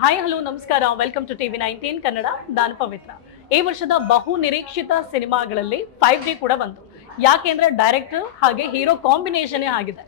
Hi hello ನಮಸ್ಕಾರ. Welcome to TV nineteen Kannada ನಾನು ಪವಿತ್ರ ಈ ವರ್ಷದ ಬಹು ನಿರೀಕ್ಷಿತ ಸಿನಿಮಾಗಳಲ್ಲಿ ಫೈವ್ ಜಿ ಕೂಡ ಬಂತು. ಯಾಕೆಂದ್ರೆ ಡೈರೆಕ್ಟರ್ ಹಾಗೆ ಹೀರೋ ಕಾಂಬಿನೇಷನ್ ಆಗಿದೆ.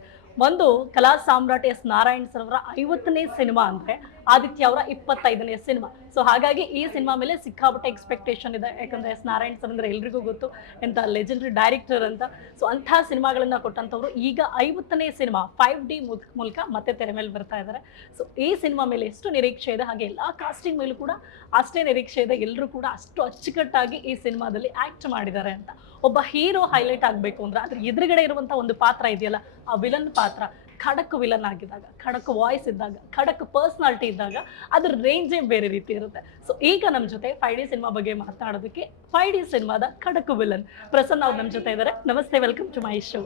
ಒಂದು ಕಲಾ ಸಾಮ್ರಾಟ್ ಎಸ್. ನಾರಾಯಣ್ ಸರ್ ಅವರ ಐವತ್ತನೇ ಸಿನಿಮಾ ಅಂದ್ರೆ ಆದಿತ್ಯ ಅವರ ಇಪ್ಪತ್ತೈದನೇ ಸಿನಿಮಾ. ಸೊ ಹಾಗಾಗಿ ಈ ಸಿನಿಮಾ ಮೇಲೆ ಸಿಕ್ಕಾಪಟ್ಟೆ ಎಕ್ಸ್ಪೆಕ್ಟೇಷನ್ ಇದೆ. ಯಾಕಂದ್ರೆ ಎಸ್ ನಾರಾಯಣ್ ಸರ್ ಅಂದ್ರೆ ಎಲ್ರಿಗೂ ಗೊತ್ತು ಎಂತ ಲೆಜೆಂಡ್ರಿ ಡೈರೆಕ್ಟರ್ ಅಂತ. ಸೊ ಅಂಥ ಸಿನಿಮಾಗಳನ್ನ ಕೊಟ್ಟಂಥವ್ರು ಈಗ ಐವತ್ತನೇ ಸಿನಿಮಾ ಫೈವ್ ಡಿ ಮೂಲಕ ಮತ್ತೆ ತೆರೆ ಮೇಲೆ ಬರ್ತಾ ಇದ್ದಾರೆ ಸೊ ಈ ಸಿನಿಮಾ ಮೇಲೆ ಎಷ್ಟು ನಿರೀಕ್ಷೆ ಇದೆ, ಹಾಗೆ ಎಲ್ಲ ಕಾಸ್ಟಿಂಗ್ ಮೇಲೂ ಕೂಡ ಅಷ್ಟೇ ನಿರೀಕ್ಷೆ ಇದೆ. ಎಲ್ಲರೂ ಕೂಡ ಅಷ್ಟು ಅಚ್ಚುಕಟ್ಟಾಗಿ ಈ ಸಿನಿಮಾದಲ್ಲಿ ಆಕ್ಟ್ ಮಾಡಿದ್ದಾರೆ ಅಂತ. ಒಬ್ಬ ಹೀರೋ ಹೈಲೈಟ್ ಆಗಬೇಕು ಅಂದ್ರೆ ಅದ್ರ ಎದುರುಗಡೆ ಇರುವಂತ ಒಂದು ಪಾತ್ರ ಇದೆಯಲ್ಲ, ಆ ವಿಲನ್ ಪಾತ್ರ. ಖಡಕ್ ವಿಲನ್ ಆಗಿದ್ದಾಗ ಖಡಕ್ ವಾಯ್ಸ್ ಇದ್ದಾಗ ಖಡಕ್ ಪರ್ಸ್ನಾಲಿಟಿ ಇದ್ದಾಗ ಅದ್ರ ರೇಂಜೇ ಬೇರೆ ರೀತಿ ಇರುತ್ತೆ? ಸೊ ಈಗ ನಮ್ಮ ಜೊತೆ ಫೈವ್ ಡಿ ಸಿನಿಮಾ ಬಗ್ಗೆ ಮಾತನಾಡೋದಕ್ಕೆ ಫೈವ್ ಡಿ ಸಿನಿಮಾದ ಖಡಕ್ ವಿಲನ್. ಪ್ರಸನ್ನ ಅವ್ರು ನಮ್ಮ ಜೊತೆ ಇದ್ದಾರೆ. ನಮಸ್ತೆ ವೆಲ್ಕಮ್ ಟು ಮೈ ಶೋ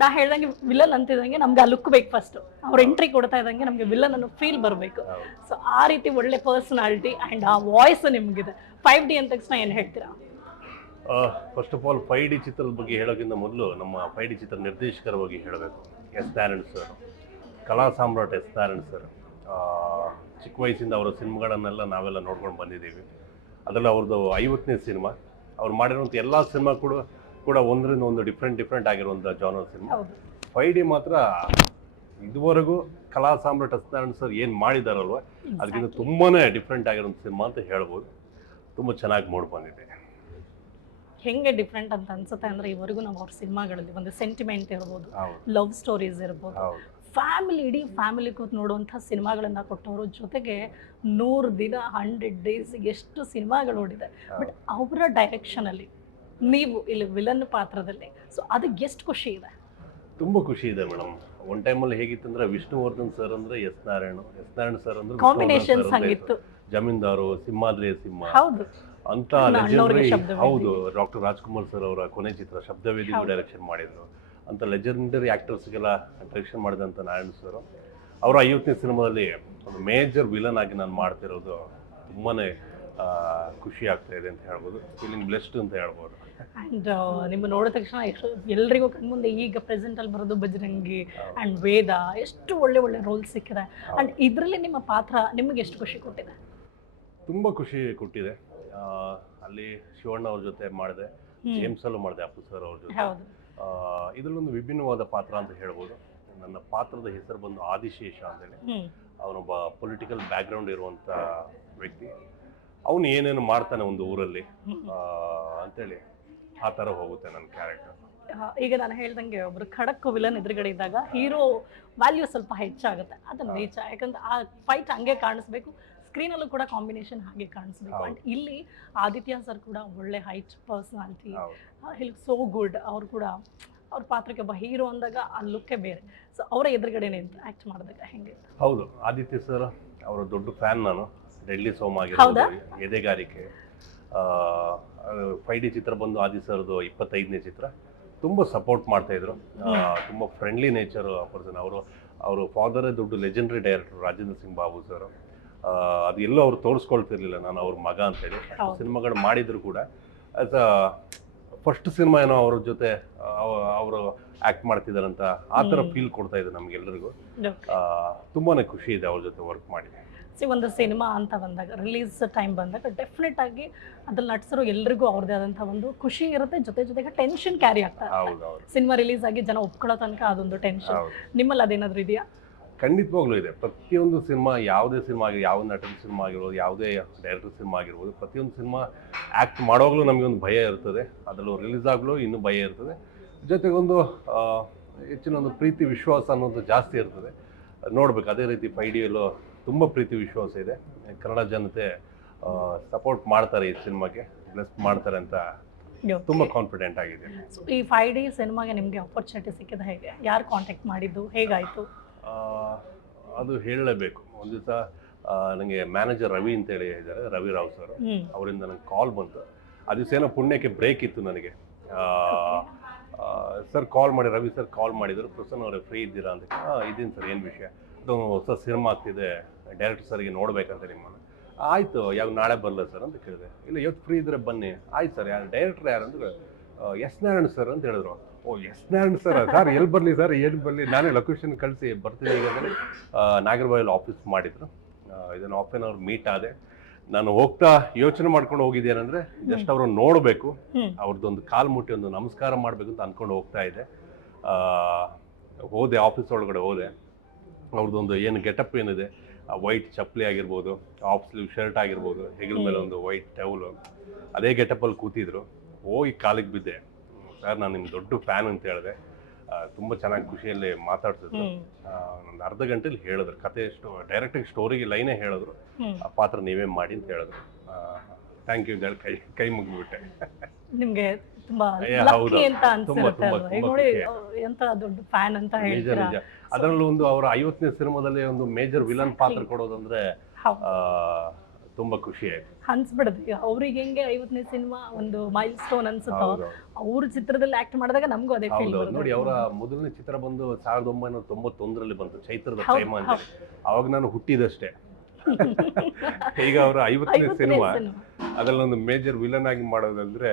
ನಾ ಹೇಳ್ದಂಗೆ ವಿಲನ್ ಅಂತಿದಂಗೆ ನಮ್ಗೆ ಆ ಲುಕ್ ಬೇಕು ಫಸ್ಟ್ ಅವ್ರ ಎಂಟ್ರಿ ಕೊಡ್ತಾ ಇದ್ದಂಗೆ ನಮಗೆ ವಿಲನ್ ಅನ್ನೋ ಫೀಲ್ ಬರಬೇಕು. ಸೊ ಆ ರೀತಿ ಒಳ್ಳೆ ಪರ್ಸನಾಲಿಟಿ ಆ್ಯಂಡ್ ಆ ವಾಯ್ಸ್ ನಿಮ್ಗಿದೆ. ಫೈವ್ ಡಿ ಅಂತ ತಕ್ಷಣ ಏನು ಹೇಳ್ತೀರಾ? First of all five D ಚಿತ್ರದ ಬಗ್ಗೆ ಹೇಳೋಕ್ಕಿಂತ ಮೊದಲು ನಮ್ಮ ಫೈ ಡಿ ಚಿತ್ರ ನಿರ್ದೇಶಕರ ಬಗ್ಗೆ ಹೇಳಬೇಕು. ಎಸ್ ನಾರಾಯಣ್ ಸರ್ ಕಲಾ ಸಾಮ್ರಾಟ್ ಎಸ್ ನಾರಾಯಣ್ ಸರ್ ಚಿಕ್ಕ ವಯಸ್ಸಿಂದ ಅವರ ಸಿನಿಮಾಗಳನ್ನೆಲ್ಲ ನಾವೆಲ್ಲ ನೋಡ್ಕೊಂಡು ಬಂದಿದ್ದೀವಿ. ಅದರಲ್ಲಿ ಅವ್ರದ್ದು ಐವತ್ತನೇ ಸಿನಿಮಾ. ಅವ್ರು ಮಾಡಿರುವಂಥ ಎಲ್ಲ ಸಿನಿಮಾ ಕೂಡ ಕೂಡ ಒಂದರಿಂದ ಒಂದು ಡಿಫ್ರೆಂಟ್ ಡಿಫ್ರೆಂಟ್ ಆಗಿರುವಂಥ ಜಾನರ್ ಸಿನಿಮಾ. ಫೈ ಡಿ ಮಾತ್ರ ಇದುವರೆಗೂ ಕಲಾ ಸಾಮ್ರಾಟ್ ಎಸ್ ನಾರಾಯಣ್ ಸರ್ ಏನು ಮಾಡಿದಾರಲ್ವ ಅದಕ್ಕಿಂತ ತುಂಬಾ ಡಿಫ್ರೆಂಟ್ ಆಗಿರೋ ಸಿನಿಮಾ ಅಂತ ಹೇಳ್ಬೋದು. ತುಂಬ ಚೆನ್ನಾಗಿ ಮೂಡಿ ಬಂದಿದೆ. ಹೆಂಗೆ ಡಿಫ್ರೆಂಟ್ ಅಂತ ಅನ್ಸುತ್ತೆ ಅಂದ್ರೆ ಇವರೆಗೂ ನಾವು ಅವ್ರ ಸಿನಿಮಾಗಳಲ್ಲಿ ಒಂದು ಸೆಂಟಿಮೆಂಟ್ ಇರ್ಬೋದು ಲವ್ ಸ್ಟೋರೀಸ್ ಇರ್ಬೋದು. ಫ್ಯಾಮಿಲಿ ಇಡೀ ಫ್ಯಾಮಿಲಿ ಕೂತ್ ನೋಡುವಂಥ ಸಿನಿಮಾಗಳನ್ನ ಕೊಟ್ಟವರು ಜೊತೆಗೆ ನೂರು ದಿನ ಹಂಡ್ರೆಡ್ ಡೇಸ್ ಎಷ್ಟು ಸಿನಿಮಾಗಳು ಓಡಿದೆ. ಬಟ್ ಅವರ ಡೈರೆಕ್ಷನಲ್ಲಿ ನೀವು ಇಲ್ಲಿ ವಿಲನ್ ಪಾತ್ರದಲ್ಲಿ ಸೊ ಅದಕ್ಕೆ ಎಷ್ಟು ಖುಷಿ ಇದೆ? ತುಂಬಾ ಖುಷಿ ಇದೆ ಮೇಡಮ್. ಒನ್ ಟೈಮಲ್ಲಿ ಹೇಗಿತ್ತಂದ್ರೆ ವಿಷ್ಣುವರ್ಧನ್ ಸರ್ ಅಂದ್ರೆ S Narayana S Narayana sir ಅಂದ್ರೆ ಕಾಂಬಿನೇಷನ್ಸ್ ವಿಷ್ಣುವರ್ಧನ್ ಹಂಗಿತ್ತು ಅಂದ್ರೆ ಜಮೀನ್ದಾರು ಸಿಂಹಾದ್ರಿಯ ಸಿಂಹ ಹೌದು. ಅಂತ ಲೆಜೆಂಡರಿ ಹೌದು ಡಾಕ್ಟರ್ ರಾಜ್ಕುಮಾರ್ ಸರ್ ಅವರ ಕೊನೆ ಚಿತ್ರ ಶಬ್ದವೇದಿಗೂ. ಡೈರೆಕ್ಷನ್ ಮಾಡಿದ್ರು. ಅಂತ ಲೆಜೆಂಡರಿ ಆಕ್ಟರ್ಸ್ಗೆಲ್ಲ ಡೈರೆಕ್ಷನ್ ಮಾಡಿದಂಥ ನಾರಾಯಣ ಸರ್ ಅವರ ಐವತ್ತನೇ ಸಿನಿಮಾದಲ್ಲಿ ಒಂದು ಮೇಜರ್ ವಿಲನ್ ಆಗಿ ನಾನು ಮಾಡ್ತಿರೋದು ತುಂಬಾನೇ ಖುಷಿ ಆಗ್ತಾ ಇದೆ ಅಂತ ಹೇಳ್ಬೋದು. ಫೀಲಿಂಗ್ ಬ್ಲೆಸ್ಡ್ ಅಂತ ಹೇಳ್ಬೋದು. ಅಂಡ್ ನಿಮ್ಮ ನೋಡಿದ ತಕ್ಷಣ ಎಷ್ಟು ಎಲ್ರಿಗೂ ಕಣ್ಮುಂದೆ ಈಗ ಪ್ರೆಸೆಂಟ್ ಅಲ್ಲಿ ಬರೋದು ಬಜರಂಗಿ ಅಂಡ್ ವೇದ ಎಷ್ಟು ಒಳ್ಳೆ ಒಳ್ಳೆ ರೋಲ್ ಸಿಕ್ಕಿದೆ. ಅಂಡ್ ಇದರಲ್ಲಿ ನಿಮ್ಮ ಪಾತ್ರ ನಿಮಗೆ ಎಷ್ಟು ಖುಷಿ ಕೊಟ್ಟಿದೆ? ತುಂಬ ಖುಷಿ ಕೊಟ್ಟಿದೆ. ಅಲ್ಲಿ ಶಿವಣ್ಣ ಅವ್ರ ಜೊತೆ ಮಾಡಿದೆ. ಜೇಮ್ಸ್ ಅಲ್ಲೂ ಮಾಡಿದೆ ಅಪ್ಪು ಸರ್ ಅವ್ರ ಜೊತೆ. ಇದರಲ್ಲೊಂದು ವಿಭಿನ್ನವಾದ ಪಾತ್ರ ಅಂತ ಹೇಳ್ಬೋದು. ನನ್ನ ಪಾತ್ರದ ಹೆಸರು ಬಂದು ಆದಿಶೇಷ ಅಂತೇಳಿ. ಅವನೊಬ್ಬ ಪೊಲಿಟಿಕಲ್ ಬ್ಯಾಕ್ಗ್ರೌಂಡ್ ಇರುವಂಥ ವ್ಯಕ್ತಿ. ಅವನು ಏನೇನು ಮಾಡ್ತಾನೆ ಒಂದು ಊರಲ್ಲಿ ಅಂತೇಳಿ ಆ ಥರ ಹೋಗುತ್ತೆ ನನ್ನ ಕ್ಯಾರೆಕ್ಟರ್ ಈಗ ನಾನು ಹೇಳ್ದಂಗೆ ಒಬ್ರು ಖಡಕ್ ವಿಲನ್ ಎದುರುಗಡೆ ಇದ್ದಾಗ ಹೀರೋ ವ್ಯಾಲ್ಯೂ ಸ್ವಲ್ಪ ಹೆಚ್ಚಾಗುತ್ತೆ. ಅದನ್ನ ನಿಜ ಯಾಕಂದ್ರೆ ಆ ಫೈಟ್ ಹಂಗೆ ಕಾಣಿಸ್ಬೇಕು. ಸ್ಕ್ರೀನಲ್ಲೂ ಕೂಡ ಕಾಂಬಿನೇಷನ್ ಹಾಗೆ ಕಾಣಿಸ್ಬೇಕು. ಅಂಡ್ ಇಲ್ಲಿ ಆದಿತ್ಯ ಸರ್ ಕೂಡ ಒಳ್ಳೆ ಹೈಟ್ ಪರ್ಸನಾಲಿಟಿ ಹಿಲ್ ಸೋ ಗುಡ್ ಅವ್ರು ಕೂಡ ಅವ್ರ ಪಾತ್ರಕ್ಕೆ ಒಬ್ಬ ಹೀರೋ ಅಂದಾಗ ಆ ಲುಕ್ಕೇ ಬೇರೆ. ಸೊ ಅವರ ಎದುರುಗಡೆ ನಿಂತು ಆ್ಯಕ್ಟ್ ಮಾಡಿದಾಗ ಹೆಂಗೆ? ಹೌದು. ಆದಿತ್ಯ ಸರ್ ಅವರ ದೊಡ್ಡ ಫ್ಯಾನ್ ನಾನು. ಡೆಲ್ಲಿ ಸೋಮ? ಆಗಿರ್ಬೋದು ಎದೆಗಾರಿಕೆ. ಫೈ ಡಿ ಚಿತ್ರ ಬಂದು ಆದಿ ಸರ್ದು ಇಪ್ಪತ್ತೈದನೇ ಚಿತ್ರ. ತುಂಬ ಸಪೋರ್ಟ್ ಮಾಡ್ತಾಯಿದ್ರು ತುಂಬ ಫ್ರೆಂಡ್ಲಿ ನೇಚರ್ ಪರ್ಸನ್ ಅವರು ಅವರು ಫಾದರೇ ದೊಡ್ಡ legendary director Rajendra Singh Babu sir ಅದು ಎಲ್ಲೂ ಅವ್ರು ತೋರಿಸ್ಕೊಳ್ತಿರ್ಲಿಲ್ಲ ನಾನು ಅವ್ರ ಮಗ ಅಂತೇಳಿ. ಹೇಳಿ ಸಿನಿಮಾಗಳು ಮಾಡಿದ್ರು ಕೂಡ. ಆಸ್ ಅ ಫಸ್ಟ್ ಸಿನಿಮಾ ಏನೋ ಅವ್ರ ಜೊತೆ ಅವರು ಆಕ್ಟ್ ಮಾಡ್ತಿದಾರಂತ ಆ ಥರ ಫೀಲ್ ಕೊಡ್ತಾ ಇದೆ. ಆ, ತುಂಬಾನೇ ಖುಷಿ ಇದೆ ಅವ್ರ ಜೊತೆ ವರ್ಕ್ ಮಾಡಿ. ಸಿ ಒಂದು ಸಿನಿಮಾ ಅಂತ ಬಂದಾಗ ರಿಲೀಸ್ ಟೈಮ್ ಬಂದಾಗ ಡೆಫಿನೆಟ್ ಆಗಿ ಅದ್ರಲ್ಲಿ ನಟಿಸಿರೋ ಎಲ್ರಿಗೂ ಅವ್ರದೇ ಆದಂಥ ಒಂದು ಖುಷಿ ಇರುತ್ತೆ. ಜೊತೆ ಜೊತೆಗೆ ಟೆನ್ಷನ್ ಕ್ಯಾರಿ ಹೌದು ಸಿನಿಮಾ ರಿಲೀಸ್ ಆಗಿ ಜನ ಒಪ್ಕೊಳ್ಳೋ ತನಕ ಅದೊಂದು ಟೆನ್ಷನ್ ನಿಮ್ಮಲ್ಲಿ ಅದೇನಾದ್ರೂ ಇದೆಯಾ? ಖಂಡಿತವಾಗ್ಲೂ ಇದೆ. ಪ್ರತಿಯೊಂದು ಸಿನಿಮಾ ಯಾವುದೇ ಸಿನಿಮಾ ಆಗಿರೋ ಯಾವ ನಟನ ಸಿನಿಮಾ ಆಗಿರ್ಬೋದು ಯಾವುದೇ ಡೈರೆಕ್ಟರ್ ಸಿನಿಮಾ ಆಗಿರ್ಬೋದು ಪ್ರತಿಯೊಂದು ಸಿನಿಮಾ ಆ್ಯಕ್ಟ್ ಮಾಡೋವಾಗಲೂ ನಮಗೆ ಒಂದು ಭಯ ಇರ್ತದೆ. ಅದರಲ್ಲೂ ರಿಲೀಸ್ ಆಗಲೂ ಇನ್ನೂ ಭಯ ಇರ್ತದೆ. ಜೊತೆಗೊಂದು ಹೆಚ್ಚಿನ ಒಂದು ಪ್ರೀತಿ ವಿಶ್ವಾಸ ಅನ್ನೋದು ಜಾಸ್ತಿ ಇರ್ತದೆ. ನೋಡ್ಬೇಕು. ಅದೇ ರೀತಿ ಫೈ ಡಿಯಲ್ಲೂ ತುಂಬ ಪ್ರೀತಿ ವಿಶ್ವಾಸ ಇದೆ. ಕನ್ನಡ ಜನತೆ ಸಪೋರ್ಟ್ ಮಾಡ್ತಾರೆ ಈ ಸಿನಿಮಾಗೆ ಬ್ಲೆಸ್ ಮಾಡ್ತಾರೆ ಅಂತ ತುಂಬ ಕಾನ್ಫಿಡೆಂಟ್ ಆಗಿದೆ. ಸೊ ಈ ಫೈವ್ ಡಿ ಸಿನಿಮಾಗೆ ನಿಮಗೆ ಆಪರ್ಚುನಿಟಿ ಸಿಕ್ಕಿದ ಹೇಗೆ? ಯಾರು ಕಾಂಟ್ಯಾಕ್ಟ್ ಮಾಡಿದ್ದು? ಹೇಗಾಯಿತು? ಅದು ಹೇಳಲೇಬೇಕು. ಒಂದು ದಿವಸ ನನಗೆ ಮ್ಯಾನೇಜರ್ ರವಿ ಅಂತೇಳಿ ಇದ್ದಾರೆ ರವಿ ರಾವ್ ಸರ್. ಅವರಿಂದ ನನಗೆ ಕಾಲ್ ಬಂತು. ಆ ದಿವಸ ಏನೋ ಪುಣ್ಯಕ್ಕೆ ಬ್ರೇಕ್ ಇತ್ತು ನನಗೆ. ಸರ್ ಕಾಲ್ ಮಾಡಿ ರವಿ ಸರ್ ಕಾಲ್ ಮಾಡಿದ್ರು. ಪ್ರಸನ್ನ ಅವರು ಫ್ರೀ ಇದ್ದೀರಾ ಅಂತ ಇದ್ದೀನಿ ಸರ್ ಏನು ವಿಷಯ? ಅದು ಹೊಸ ಸಿನಿಮಾ ಆಗ್ತಿದೆ ಡೈರೆಕ್ಟರ್ ಸರ್ಗೆ ನೋಡಬೇಕಂತ ನಿಮ್ಮನ್ನು. ಆಯಿತು ಯಾವ ನಾಳೆ ಬರಲ್ಲ ಸರ್ ಅಂತ ಕೇಳಿದೆ. ಇಲ್ಲ ಇವತ್ತು ಫ್ರೀ ಇದ್ರೆ ಬನ್ನಿ. ಆಯ್ತು ಸರ್ ಯಾರು ಡೈರೆಕ್ಟ್ರ್ ಯಾರು ಅಂದ್ರೆ ಎಸ್ ನಾರಾಯಣ್ ಸರ್ ಅಂತ ಹೇಳಿದ್ರು. ಓ ಎಸ್ ನಾರಾಯಣ್ ಸರ್ ಸರ್ ಎಲ್ಲಿ ಬರಲಿ ಸರ್ ಏನು ಬರಲಿ ನಾನೇ ಲೊಕೇಶನ್ ಕಳಿಸಿ ಬರ್ತೀನಿ ಈಗ ಅಂದರೆ ನಾಗರಬಾಯಲ್ಲಿ ಆಫೀಸ್ ಮಾಡಿದ್ರು. ಇದನ್ನು ಆಫ್ ಆನ್ ಅವರ್ ಮೀಟ್ ಆದೆ. ನಾನು ಹೋಗ್ತಾ ಯೋಚನೆ ಮಾಡ್ಕೊಂಡು ಹೋಗಿದ್ದೇನೆಂದ್ರೆ ಜಸ್ಟ್ ಅವ್ರನ್ನ ನೋಡಬೇಕು. ಅವ್ರದ್ದೊಂದು ಕಾಲು ಮುಟ್ಟಿ ಒಂದು ನಮಸ್ಕಾರ ಮಾಡಬೇಕು ಅಂತ ಅಂದ್ಕೊಂಡು ಹೋಗ್ತಾ ಇದ್ದೆ. ಆ, ಹೋದೆ ಆಫೀಸ್ ಒಳಗಡೆ ಹೋದೆ. ಅವ್ರದ್ದೊಂದು ಏನು ಗೆಟಪ್ ಏನಿದೆ ವೈಟ್ ಚಪ್ಪಲಿ ಆಗಿರ್ಬೋದು ಆಫ್ ಸ್ಲೀವ್ ಶರ್ಟ್ ಆಗಿರ್ಬೋದು ಹೆಗಲ ಮೇಲೆ ಒಂದು ವೈಟ್ ಟೌಲು ಅದೇ ಗೆಟಪಲ್ಲಿ ಕೂತಿದ್ರು. ಹೋಗಿ ಕಾಲಿಗೆ ಬಿದ್ದೆ. ಸರ್ ನಾನು ನಿಮ್ಮ ದೊಡ್ಡ ಫ್ಯಾನ್ ಅಂತ ಹೇಳಿದೆ. ತುಂಬಾ ಚೆನ್ನಾಗಿ ಖುಷಿಯಲ್ಲಿ ಮಾತಾಡ್ತಿದ್ರು. ಒಂದು ಅರ್ಧ ಗಂಟೆಲಿ ಹೇಳಿದ್ರು. ಕತೆ ಎಷ್ಟು ಡೈರೆಕ್ಟಾಗಿ ಸ್ಟೋರಿಗೆ ಲೈನೇ ಹೇಳಿದ್ರು. ಆ ಪಾತ್ರ ನೀವೇ ಮಾಡಿ ಅಂತ ಹೇಳಿದ್ರು. ಥ್ಯಾಂಕ್ ಯು ಹೇಳಿ ಕೈ ಕೈ ಮುಗಿಬಿಟ್ಟೆ. ನಿಮಗೆ ತುಂಬಾ ಲಕ್ಕಿ ಅಂತ ತುಂಬಾ, ಅನ್ಸಿರುತ್ತೆ ತುಂಬಾ, ಅಲ್ವಾ? ತುಂಬಾ ನೋಡಿ ಎಂತ ದೊಡ್ಡ ಫ್ಯಾನ್ ಅಂತ ಹೇಳ್ತೀರಾ? ನಿಜ. ಅದರಲ್ಲೂ ಒಂದು ಅವರ ಐವತ್ತನೇ ಸಿನಿಮಾದಲ್ಲಿ ಒಂದು ಮೇಜರ್ ವಿಲನ್ ಪಾತ್ರ. ಕೊಡೋದಂದ್ರೆ ಆ, ತುಂಬಾ ಖುಷಿ ಆಯ್ತು. ಅನ್ಸ್ಬಿಡದು ಅವ್ರಿಗೆ ಹೆಂಗೆ ಐವತ್ತನೇ ಸಿನಿಮಾ ಒಂದು ಮೈಲ್ ಸ್ಟೋನ್ ಅನ್ಸುತ್ತೋ ಅವ್ರ ಚಿತ್ರದಲ್ಲಿ ಆಕ್ಟ್ ಮಾಡಿದಾಗ ನಮಗೂ ಅದೇ ಫೀಲ್ ನೋಡಿ ಅವರ ಮೊದಲನೇ ಚಿತ್ರ ಬಂದು ಸಾವಿರದ ಒಂಬೈನೂರ ತೊಂಬತ್ತೊಂದರಲ್ಲಿ ಬಂತು ಚೈತ್ರದ ಪ್ರೇಮ ಅಂತ ಅವಾಗ ನಾನು ಹುಟ್ಟಿದಷ್ಟೇ. ಈಗ ಅವರ ಐವತ್ತನೇ ಸಿನಿಮಾ. ಅದರಲ್ಲಿ ಒಂದು ಮೇಜರ್ ವಿಲನ್ ಆಗಿ ಮಾಡೋದಂದ್ರೆ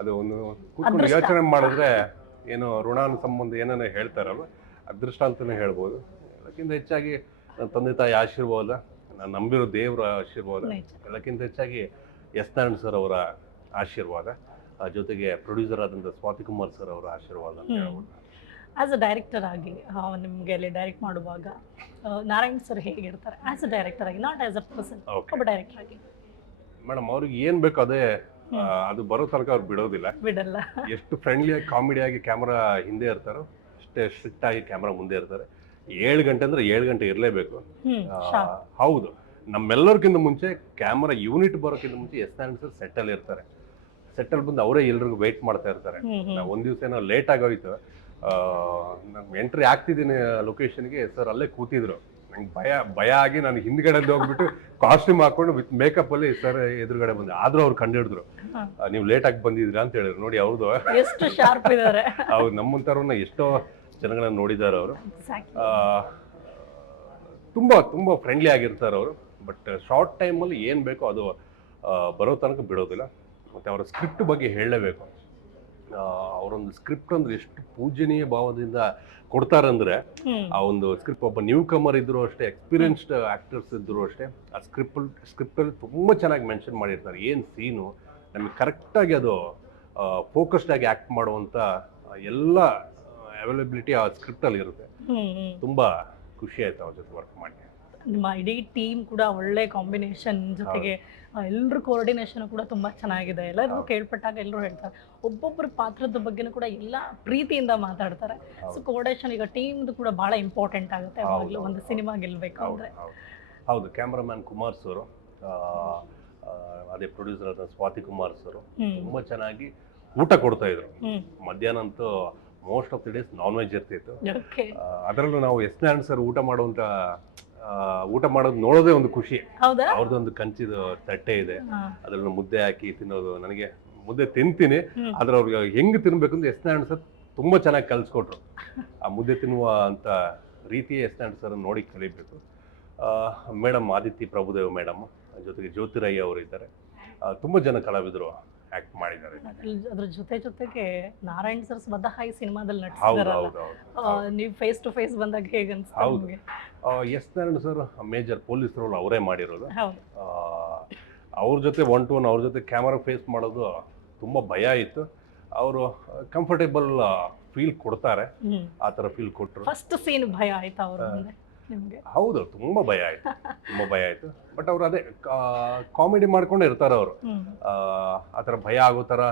ಅದು ಒಂದು ಕೂತ್ಕೊಂಡು ಯೋಚನೆ ಮಾಡಿದ್ರೆ ಏನು ಋಣಾನ್ ಸಂಬಂಧ ಏನೇನೋ ಹೇಳ್ತಾರಲ್ವ ಅದೃಷ್ಟ ಅಂತಾನೆ ಹೇಳ್ಬೋದು. ಅದಕ್ಕಿಂತ ಹೆಚ್ಚಾಗಿ ತಂದೆ ತಾಯಿ ಆಶೀರ್ವಾದ ನಾನು ನಂಬಿರೋ ದೇವರ ಆಶೀರ್ವಾದ ಎಲ್ಲಕ್ಕಿಂತ ಹೆಚ್ಚಾಗಿ ಎಸ್ ನಾರಾಯಣ್ ಸರ್ ಅವರ ಆಶೀರ್ವಾದ ಆ ಜೊತೆಗೆ ಪ್ರೊಡ್ಯೂಸರ್ ಆದಂತ ಸ್ವಾತಿ ಕುಮಾರ್ ಸರ್ ಅವರ ಆಶೀರ್ವಾದ ಅಂತ ಹ್ಮ್. ಹೇಳ್ಬೋದು. ಆಸ್ ಅ ಡೈರೆಕ್ಟರ್ ಆಗಿ ನಿಮ್ಗೆ ಅಲ್ಲಿ ಡೈರೆಕ್ಟ್ ಮಾಡುವಾಗ ನಾರಾಯಣ್ ಸರ್ ಹೇಗಿರ್ತಾರೆ ಆಸ್ ಅ ಡೈರೆಕ್ಟರ್ ಆಗಿ ನಾಟ್ ಆಸ್ ಅ ಪರ್ಸನ್ ಒಬ್ಬ ಡೈರೆಕ್ಟರ್ ಆಗಿ. ಮೇಡಮ್ ಅವ್ರಿಗೆ ಏನ್ ಬೇಕು ಅದೇ ಅದು ಬರೋ ತನಕ ಅವ್ರು ಬಿಡೋದಿಲ್ಲ. ಬಿಡಲ್ಲ. ಎಷ್ಟು ಫ್ರೆಂಡ್ಲಿ ಆಗಿ ಕಾಮಿಡಿ ಕಾಮಿಡಿಯಾಗಿ ಕ್ಯಾಮ್ರಾ ಹಿಂದೆ ಇರ್ತಾರೋ ಅಷ್ಟೇ ಸ್ಟ್ರಿಕ್ಟ್ ಆಗಿ ಕ್ಯಾಮ್ರಾ ಮುಂದೆ ಇರ್ತಾರೆ. ಏಳು ಗಂಟೆ ಅಂದ್ರೆ ಏಳು ಗಂಟೆ ಇರಲೇಬೇಕು. ಹೌದು. ನಮ್ಮೆಲ್ಲರಿಗಿಂತ ಮುಂಚೆ ಕ್ಯಾಮರಾ ಯೂನಿಟ್ ಬರೋಕ್ಕಿಂತ ಮುಂಚೆ ಎಸ್ ಆ್ಯಂಡ್ ಸರ್ ಸೆಟ್ಟಲ್ಲಿ ಇರ್ತಾರೆ. ಸೆಟ್ಟಲ್ಲಿ ಬಂದು ಅವರೇ ಎಲ್ರಿಗೂ ವೆಯ್ಟ್ ಮಾಡ್ತಾ ಇರ್ತಾರೆ. ನಾವು ಒಂದ್ ದಿವಸ ಏನೋ ಲೇಟ್ ಆಗೋಯ್ತು. ನಾನು ಎಂಟ್ರಿ ಆಗ್ತಿದ್ದೀನಿ ಲೊಕೇಶನ್ಗೆ ಸರ್ ಅಲ್ಲೇ ಕೂತಿದ್ರು. ನಂಗೆ ಭಯ ಭಯ ಆಗಿ ನಾನು ಹಿಂದ್ಗಡೆ ಹೋಗ್ಬಿಟ್ಟು ಕಾಸ್ಟ್ಯೂಮ್ ಹಾಕೊಂಡು ವಿತ್ ಮೇಕಪ್ ಅಲ್ಲಿ ಸರ್ ಎದುರುಗಡೆ ಬಂದೆ. ಆದ್ರೂ ಅವ್ರು ಕಂಡು ಹಿಡಿದ್ರು ನೀವು ಲೇಟ್ ಆಗಿ ಬಂದಿದ್ರಾ ಅಂತ ಹೇಳಿದ್ರು. ನೋಡಿ ಅವ್ರದ್ದು ಅವ್ರು ನಮ್ಮಂತರನ್ನ ಎಷ್ಟೋ ಜನಗಳನ್ನ ನೋಡಿದ್ದಾರೆ ಅವರು. ತುಂಬ ತುಂಬಾ ಫ್ರೆಂಡ್ಲಿ ಆಗಿರ್ತಾರೆ ಅವರು. ಬಟ್ ಶಾರ್ಟ್ ಟೈಮಲ್ಲಿ ಏನು ಬೇಕೋ ಅದು ಬರೋ ತನಕ ಬಿಡೋದಿಲ್ಲ. ಮತ್ತೆ ಅವರ ಸ್ಕ್ರಿಪ್ಟ್ ಬಗ್ಗೆ ಹೇಳಲೇಬೇಕು. ಅವರೊಂದು ಸ್ಕ್ರಿಪ್ಟ್ ಅಂದ್ರೆ ಎಷ್ಟು ಪೂಜನೀಯ ಭಾವದಿಂದ ಕೊಡ್ತಾರಂದ್ರೆ ಆ ಒಂದು ಸ್ಕ್ರಿಪ್ಟ್ ಒಬ್ಬ ನ್ಯೂ ಕಮರ್ ಇದ್ರು ಅಷ್ಟೇ ಎಕ್ಸ್ಪೀರಿಯನ್ಸ್ಡ್ ಆಕ್ಟರ್ಸ್ ಇದ್ರು ಅಷ್ಟೇ ಆ ಸ್ಕ್ರಿಪ್ಟ್ ಸ್ಕ್ರಿಪ್ಟಲ್ಲಿ ತುಂಬ ಚೆನ್ನಾಗಿ ಮೆನ್ಷನ್ ಮಾಡಿರ್ತಾರೆ. ಏನು ಸೀನು ನಮಗೆ ಕರೆಕ್ಟಾಗಿ ಅದು ಫೋಕಸ್ಡ್ ಆಗಿ ಆಕ್ಟ್ ಮಾಡುವಂತ ಎಲ್ಲ ಅವೈಲಬಿಲಿಟಿ ಆ ಸ್ಕ್ರಿಪ್ಟಲ್ಲಿ ಇರುತ್ತೆ. ಹ್ಮ್ ಹ್ಮ್. ಖುಷಿ ಆಯ್ತು ಅವ್ರ ಜೊತೆ ವರ್ಕ್ ಮಾಡಿ. ನಿಮ್ಮ ಇಡೀ ಟೀಮ್ ಕೂಡ ಒಳ್ಳೆ ಕಾಂಬಿನೇಷನ್ ಜೊತೆಗೆ ಎಲ್ಲರೂ ಕೋಆರ್ಡಿನೇಷನ್ ಕೂಡ ತುಂಬಾ ಚೆನ್ನಾಗಿದೆ. ಎಲ್ಲರೂ ಹೌದು. ಕೇಳ್ಪಟ್ಟಾಗ ಎಲ್ಲರೂ ಹೇಳ್ತಾರೆ. ಒಬ್ಬೊಬ್ಬರ ಪಾತ್ರದ ಬಗ್ಗೆನೂ ಕೂಡ ಎಲ್ಲ ಪ್ರೀತಿಯಿಂದ ಮಾತಾಡ್ತಾರೆ. ಸೊ. ಕೋಆರ್ಡಿನೇಷನ್ ಈಗ ಟೀಮ್ದು ಕೂಡ ಬಹಳ ಇಂಪಾರ್ಟೆಂಟ್ ಆಗುತ್ತೆ. ಯಾವಾಗಲೂ ಒಂದು ಸಿನಿಮಾ ಗೆಲ್ಬೇಕು ಹೌದು ಅಂದ್ರೆ. ಹೌದು. ಕ್ಯಾಮ್ರಾಮ್ಯಾನ್ ಕುಮಾರ್ ಸರ್ ಅದೇ ಪ್ರೊಡ್ಯೂಸರ್ ಆದ ಸ್ವಾತಿ ಕುಮಾರ್ ಸರ್ ತುಂಬಾ ತುಂಬ ಚೆನ್ನಾಗಿ ಊಟ ಕೊಡ್ತಾ ಇದ್ರು. ಮಧ್ಯಾಹ್ನ ಅಂತೂ most of the days non veg ಇರ್ತಿತ್ತು ಅದರಲ್ಲೂ ನಾವು ಎಸ್ ನಾರಾಯಣ್ ಸರ್ ಊಟ ಮಾಡುವಂತ ಊಟ ಮಾಡೋದು ನೋಡೋದೇ ಒಂದು ಖುಷಿ. ಅವ್ರದ್ದೊಂದು ಕಂಚಿದ ತಟ್ಟೆ ಇದೆ. ಅದರಲ್ಲಿ ಮುದ್ದೆ ಹಾಕಿ ತಿನ್ನೋದು ನನಗೆ ಮುದ್ದೆ ತಿಂತೀನಿ. ಆದ್ರೆ ಅವ್ರಿಗೆ ಹೆಂಗ್ ತಿನ್ಬೇಕು ಅಂತ ಎಸ್ ನಾರಾಯಣ್ ಸರ್ ತುಂಬಾ ಚೆನ್ನಾಗಿ ಕಲ್ಸ್ಕೊಟ್ರು. ಆ ಮುದ್ದೆ ತಿನ್ನುವ ಅಂತ ರೀತಿ ಎಸ್ ನಾರಾಯಣ್ ಸರ್ ನೋಡಿ ಕಲಿಬೇಕು. ಮೇಡಮ್ ಆದಿತ್ಯ ಪ್ರಭುದೇವ್ ಮೇಡಮ್ ಜೊತೆಗೆ ಜ್ಯೋತಿರಯ್ಯ ಅವರು ಇದ್ದಾರೆ. ತುಂಬಾ ಜನ ಕಲಾವಿದರು. ಆಕ್ಟ್ ಮಾಡಿದ್ದಾರೆ. ಅದ್ರ ಜೊತೆ ಜೊತೆಗೆ ನಾರಾಯಣ್ ಸರ್ ಸ್ವತಃ ಈ ಸಿನಿಮಾದಲ್ಲಿ ನಟಿಸಿದಾರಲ್ಲ. ನೀವು ಫೇಸ್ ಟು ಫೇಸ್ ಬಂದಾಗ ಹೇಗೆ ಹೌದು. S Narayan sir major police role ಅವರೇ ಮಾಡಿರೋದು. ಅವ್ರ ಜೊತೆ ಒನ್ ಟು ಒನ್ ಅವ್ರ ಜೊತೆ ಕ್ಯಾಮರಾ ಫೇಸ್ ಮಾಡೋದು ತುಂಬ ಭಯ ಇತ್ತು. ಅವರು ಕಂಫರ್ಟೇಬಲ್ ಫೀಲ್ ಕೊಡ್ತಾರೆ. ಆ ಥರ ಫೀಲ್ ಕೊಟ್ಟರು ಫಸ್ಟ್ ಸೀನ್ ಭಯ ಆಯ್ತು ಅವ್ರ ನಿಮ್ಗೆ? ಹೌದು ತುಂಬ ಭಯ ಆಯಿತು ತುಂಬ ಭಯ ಆಯಿತು. ಬಟ್ ಅವ್ರು ಅದೇ ಕಾಮಿಡಿ ಮಾಡ್ಕೊಂಡು ಇರ್ತಾರೆ ಅವರು. ಆ ಥರ ಭಯ ಆಗೋ ಥರ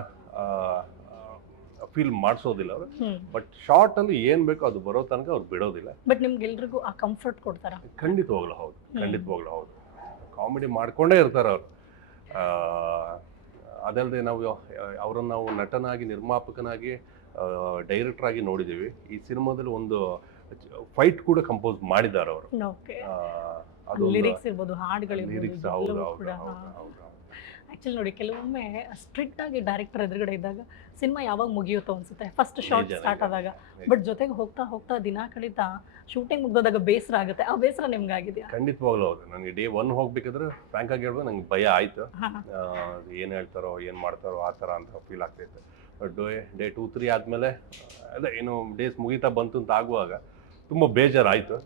ಫೀಲ್ ಮಾಡಿಸೋದಿಲ್ಲ ಅವರು. ಬಟ್ ಶಾರ್ಟ್ ಅಲ್ಲಿ ಏನು ಬೇಕೋ ಅದು ಬರೋ ತನಕ ಅವ್ರು ಬಿಡೋದಿಲ್ಲ. ಬಟ್ ನಿಮ್ಗೆಲ್ರಿಗೂ ಆ ಕಂಫರ್ಟ್ ಕೊಡ್ತಾರ? ಖಂಡಿತವಾಗ್ಲೂ ಹೌದು ಖಂಡಿತ ಖಂಡಿತವಾಗ್ಲೂ ಹೌದು. ಕಾಮಿಡಿ ಮಾಡ್ಕೊಂಡೇ ಇರ್ತಾರೆ ಅವರು. ಅದಲ್ಲದೆ ನಾವು ಅವರನ್ನು ನಾವು ನಟನಾಗಿ ನಿರ್ಮಾಪಕನಾಗಿ ಡೈರೆಕ್ಟರ್ ಆಗಿ ನೋಡಿದ್ದೀವಿ ಈ ಸಿನಿಮಾದಲ್ಲಿ ಒಂದು ಫೈಟ್ ಕೂಡ ಕಂಪೋಸ್ ಮಾಡಿದ್ದಾರೆ ಅವರು. ಓಕೆ ಅದು ಲಿರಿಕ್ಸ್ ಇರ್ಬೋದು ಹಾಡುಗಳಿರ್ಬೋದು ಆಕ್ಚುಲಿ ನೋಡಿ ಕೆಲವೊಮ್ಮೆ ಸ್ಟ್ರಿಕ್ಟ್ ಆಗಿ ಡೈರೆಕ್ಟರ್ ಎದುರುಗಡೆ ಇದ್ದಾಗ ಸಿನಿಮಾ ಯಾವಾಗ ಮುಗಿಯುತ್ತೋ ಅನ್ಸುತ್ತೆ. ಫಸ್ಟ್ ಶಾರ್ಟ್ ಸ್ಟಾರ್ಟ್ ಆದಾಗ. ಬಟ್ ಜೊತೆಗೆ ಹೋಗ್ತಾ ಹೋಗ್ತಾ ದಿನ ಕಳೀತಾ ಶೂಟಿಂಗ್ ಮುಗ್ದೋದಾಗ ಬೇಸರ ಆಗುತ್ತೆ. ಆ ಬೇಸರ ನಿಮ್ಗೆ ಆಗಿದೆಯಾ? ಖಂಡಿತವಾಗ್ಲೂ ಹೌದು. ನನಗೆ ಡೇ ಒನ್ ಹೋಗ್ಬೇಕಾದ್ರೆ ಫ್ರಾಂಕ್ ಆಗಿ ಹೇಳ್ಬೋದು ನಂಗೆ ಭಯ ಆಯ್ತು. ಏನು ಹೇಳ್ತಾರೋ ಏನು ಮಾಡ್ತಾರೋ ಆ ಥರ ಅಂತ ಫೀಲ್ ಆಗ್ತೈತೆ but day day two three ಆದಮೇಲೆ ಅದೇ ಏನು ಡೇಸ್ ಮುಗಿತಾ ಬಂತು ಅಂತ ಆಗುವಾಗ ತುಂಬ ಬೇಜಾರಾಯಿತು.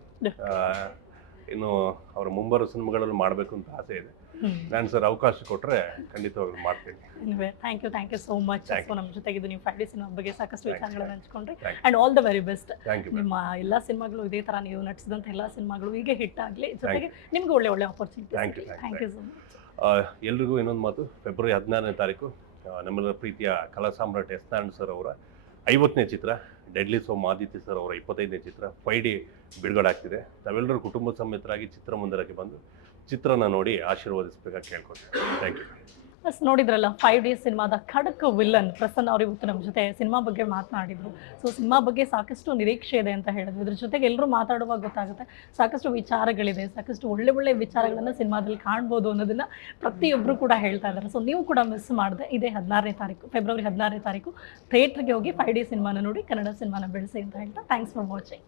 ಇನ್ನು ಅವರ ಮುಂಬರುವ ಸಿನಿಮಾಗಳಲ್ಲಿ ಮಾಡಬೇಕು ಅಂತ ಆಸೆ ಇದೆ. ನಾನು ಸರ್ ಅವಕಾಶ ಕೊಟ್ಟರೆ ಖಂಡಿತವಾಗಿ ಮಾಡ್ತೀನಿ. Thank you thank you so much so ನಮ್ಮ ಜೊತೆಗಿದ್ದು ನೀವು ಡಿ ಸಿನಿಮಾ ಬಗ್ಗೆ ಸಾಕಷ್ಟು ವಿಚಾರಗಳನ್ನು. ಹಂಚ್ಕೊಂಡ್ರಿ. And all the very best ನಿಮ್ಮ ಎಲ್ಲ ಸಿನಿಮಾಗಳು ಇದೇ ತರ ನೀವು ನಟಿಸಿದಂಥ ಎಲ್ಲ ಸಿನಿಮಾಗಳು ಹೀಗೆ ಹಿಟ್ ಆಗಲಿ ಜೊತೆಗೆ ನಿಮಗೆ ಒಳ್ಳೆ ಒಳ್ಳೆ opportunity thank you thank you so much ಎಲ್ರಿಗೂ ಇನ್ನೊಂದು ಮಾತು. ಫೆಬ್ರವರಿ ಹದಿನಾರನೇ ತಾರೀಕು ನಮ್ಮೆಲ್ಲರ ಪ್ರೀತಿಯ ಕಲಾ ಸಾಮ್ರಾಟ್ ಎಸ್ ನಾರಾಯಣ್ ಸರ್ ಅವರ ಐವತ್ತನೇ ಚಿತ್ರ. ಡೆಡ್ಲಿ ಸೋಮ್ ಆದಿತ್ಯ ಸರ್ ಅವರ ಇಪ್ಪತ್ತೈದನೇ ಚಿತ್ರ ಫೈ ಡಿ ಬಿಡುಗಡೆ ಆಗ್ತಿದೆ ತಾವೆಲ್ಲರೂ ಕುಟುಂಬ ಸಮೇತರಾಗಿ ಚಿತ್ರಮಂದಿರಕ್ಕೆ ಬಂದು ಚಿತ್ರನ ನೋಡಿ ಆಶೀರ್ವದಿಸ್ಬೇಕಾಗಿ ಕೇಳ್ಕೊಳ್ತೀನಿ ಥ್ಯಾಂಕ್ ಯು ಬಸ್ ನೋಡಿದ್ರಲ್ಲ ಫೈವ್ ಡೇಸ್ ಸಿನಿಮಾದ ಖಡಕ್ ವಿಲ್ಲನ್ ಪ್ರಸನ್ನ ಅವರು ಇವತ್ತು ನಮ್ಮ ಜೊತೆ ಸಿನಿಮಾ ಬಗ್ಗೆ ಮಾತನಾಡಿದ್ರು. ಸೊ ಸಿನಿಮಾ ಬಗ್ಗೆ ಸಾಕಷ್ಟು ನಿರೀಕ್ಷೆ ಇದೆ ಅಂತ ಹೇಳಿದ್ರು. ಇದ್ರ ಜೊತೆಗೆ ಎಲ್ಲರೂ ಮಾತಾಡುವಾಗ ಗೊತ್ತಾಗುತ್ತೆ, ಸಾಕಷ್ಟು ವಿಚಾರಗಳಿದೆ, ಸಾಕಷ್ಟು ಒಳ್ಳೆ ಒಳ್ಳೆ ವಿಚಾರಗಳನ್ನು ಸಿನಿಮಾದಲ್ಲಿ ಕಾಣ್ಬೋದು ಅನ್ನೋದನ್ನ ಪ್ರತಿಯೊಬ್ಬರು ಕೂಡ ಹೇಳ್ತಾ ಇದ್ದಾರೆ. ಸೊ ನೀವು ಕೂಡ ಮಿಸ್ ಮಾಡಿದೆ ಇದೇ ಹದಿನಾರನೇ ತಾರೀಕು ಫೆಬ್ರವರಿ ಹದಿನಾರನೇ ತಾರೀಕು ಥಿಯೇಟ್ರಿಗೆ ಹೋಗಿ ಫೈವ್ ಡೇ ಸಿನಿಮಾನ ನೋಡಿ, ಕನ್ನಡ ಸಿನಿಮಾನ ಬೆಳೆಸಿ ಅಂತ ಹೇಳ್ತಾ ಥ್ಯಾಂಕ್ಸ್ ಫಾರ್ ವಾಚಿಂಗ್